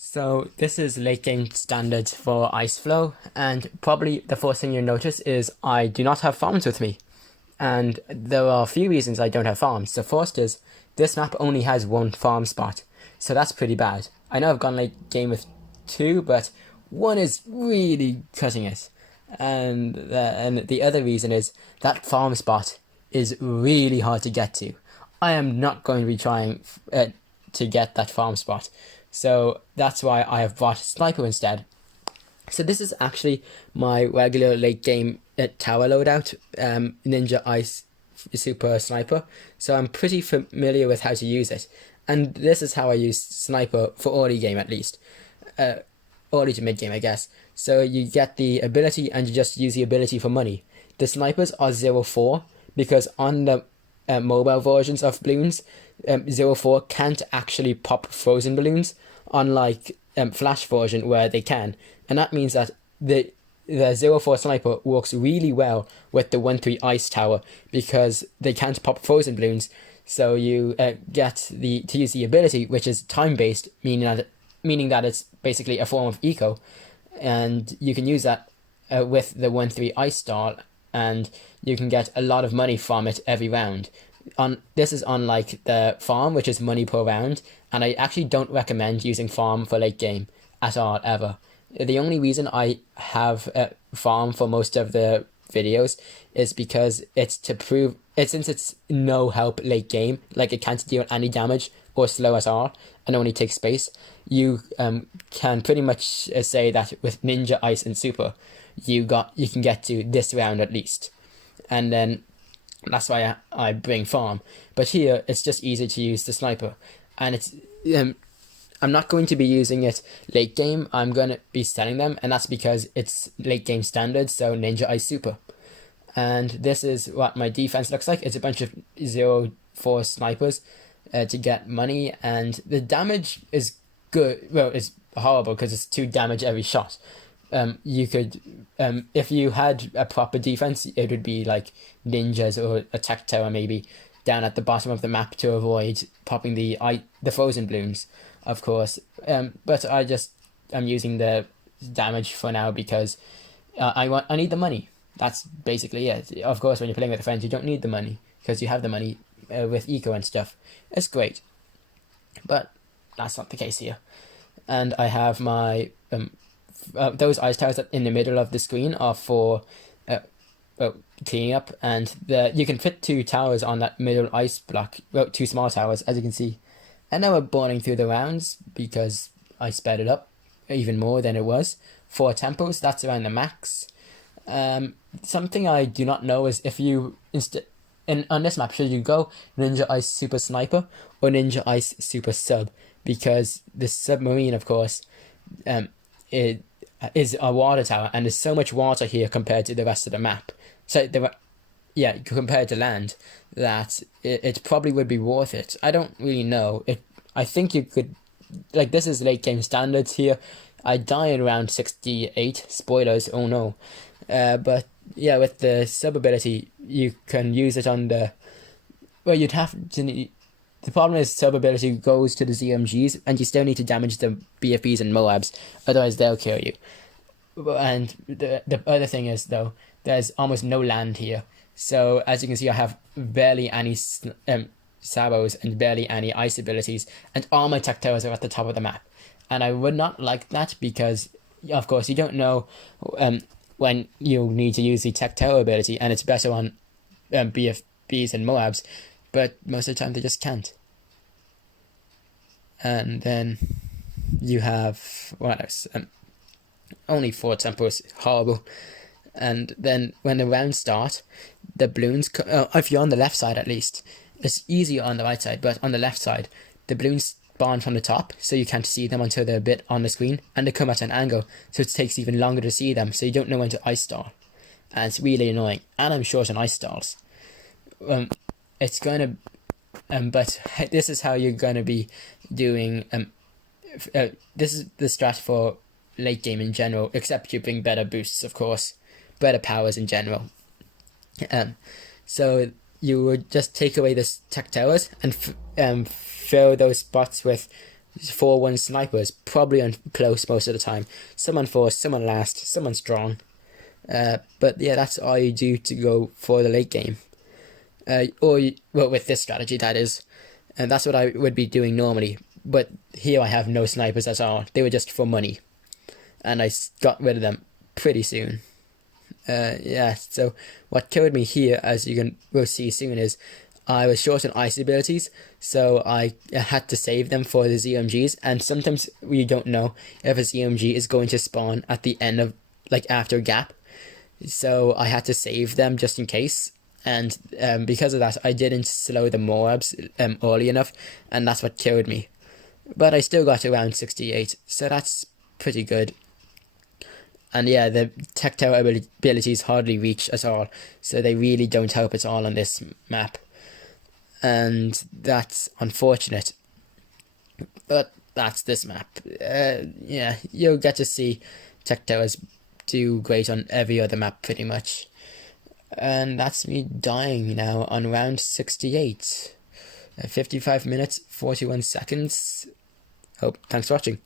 So this is late game standards for Ice Flow, and probably the first thing you'll notice is I do not have farms with me. And there are a few reasons I don't have farms. The first is this map only has one farm spot, so that's pretty bad. I know I've gone late game with two, but one is really cutting it. And the other reason is that farm spot is really hard to get to. I am not going to be trying to get that farm spot. So that's why I have bought Sniper instead. So this is actually my regular late game tower loadout, Ninja Ice Super Sniper. So I'm pretty familiar with how to use it. And this is how I use Sniper for early game at least. Early to mid game, I guess. So you get the ability and you just use the ability for money. The snipers are 0-4 because on the mobile versions of Bloons, 0-4 can't actually pop frozen balloons, unlike Flash version where they can. And that means that the 0-4 sniper works really well with the 1-3 ice tower because they can't pop frozen balloons. So you get to use the ability, which is time based, meaning that it's basically a form of eco, and you can use that with the 1-3 ice style, and you can get a lot of money from it every round. This is unlike the farm, which is money per round, and I actually don't recommend using farm for late game at all ever. The only reason I have farm for most of the videos is because since it's no help late game, like it can't deal any damage or slow at all and only takes space. You can pretty much say that with Ninja Ice and Super, you can get to this round at least, and then that's why I bring farm. But here it's just easy to use the sniper, and it's I'm not going to be using it late game. I'm going to be selling them, and that's because it's late game standard, so Ninja Ice Super. And this is what my defense looks like. It's a bunch of 0-4 snipers to get money, and the damage is good. Well, it's horrible because it's 2 damage every shot. You could, if you had a proper defense, it would be like ninjas or a tech tower maybe down at the bottom of the map to avoid popping the frozen balloons, of course. But I'm using the damage for now because I need the money. That's basically it. Of course, when you're playing with friends, you don't need the money because you have the money with eco and stuff. It's great, but that's not the case here. And I have my those ice towers in the middle of the screen are for cleaning up, and you can fit 2 towers on that middle ice block. Well, 2 small towers, as you can see. And now we're burning through the rounds because I sped it up even more than it was. 4 tempos, that's around the max. Something I do not know is if you on this map, should you go Ninja Ice Super Sniper or Ninja Ice Super Sub? Because the submarine, of course, it is a water tower, and there's so much water here compared to the rest of the map. So compared to land, that it probably would be worth it. I don't really know. I think you could, like, this is late game standards here. I die in round 68. Spoilers, oh no. But yeah, with the sub ability, you can use it on the. Well, you'd have to. The problem is sub ability goes to the ZMGs, and you still need to damage the BFBs and Moabs, otherwise they'll kill you. And the other thing is, though, there's almost no land here. So as you can see, I have barely any sabos and barely any ice abilities, and all my tech towers are at the top of the map. And I would not like that because, of course, you don't know when you'll need to use the tech tower ability, and it's better on BFBs and Moabs, but most of the time they just can't. And then you have what else? Only 4 tempos, horrible. And then when the rounds start, the balloons, if you're on the left side at least, it's easier on the right side, but on the left side, the balloons spawn from the top, so you can't see them until they're a bit on the screen, and they come at an angle, so it takes even longer to see them, so you don't know when to ice stall. And it's really annoying, and I'm short on ice stalls. It's going to, but this is how you're going to be doing, this is the strat for late game in general, except you bring better boosts, of course, better powers in general. So you would just take away the tech towers and fill those spots with 4-1 snipers, probably on close most of the time. Some on force, some on last, some on strong. But yeah, that's all you do to go for the late game. Well, with this strategy, that is. And that's what I would be doing normally. But here I have no snipers at all. They were just for money. And I got rid of them pretty soon. Yeah, so what killed me here, as will see soon, is I was short on ice abilities, so I had to save them for the ZMGs, and sometimes we don't know if a ZMG is going to spawn at the end of, like, after a gap, so I had to save them just in case, and because of that, I didn't slow the mobs early enough, and that's what killed me. But I still got around 68, so that's pretty good. And yeah, the tactile abilities hardly reach at all, so they really don't help at all on this map. And that's unfortunate. But that's this map. Yeah, you'll get to see tactiles do great on every other map pretty much. And that's me dying now on round 68. 55 minutes, 41 seconds. Thanks for watching.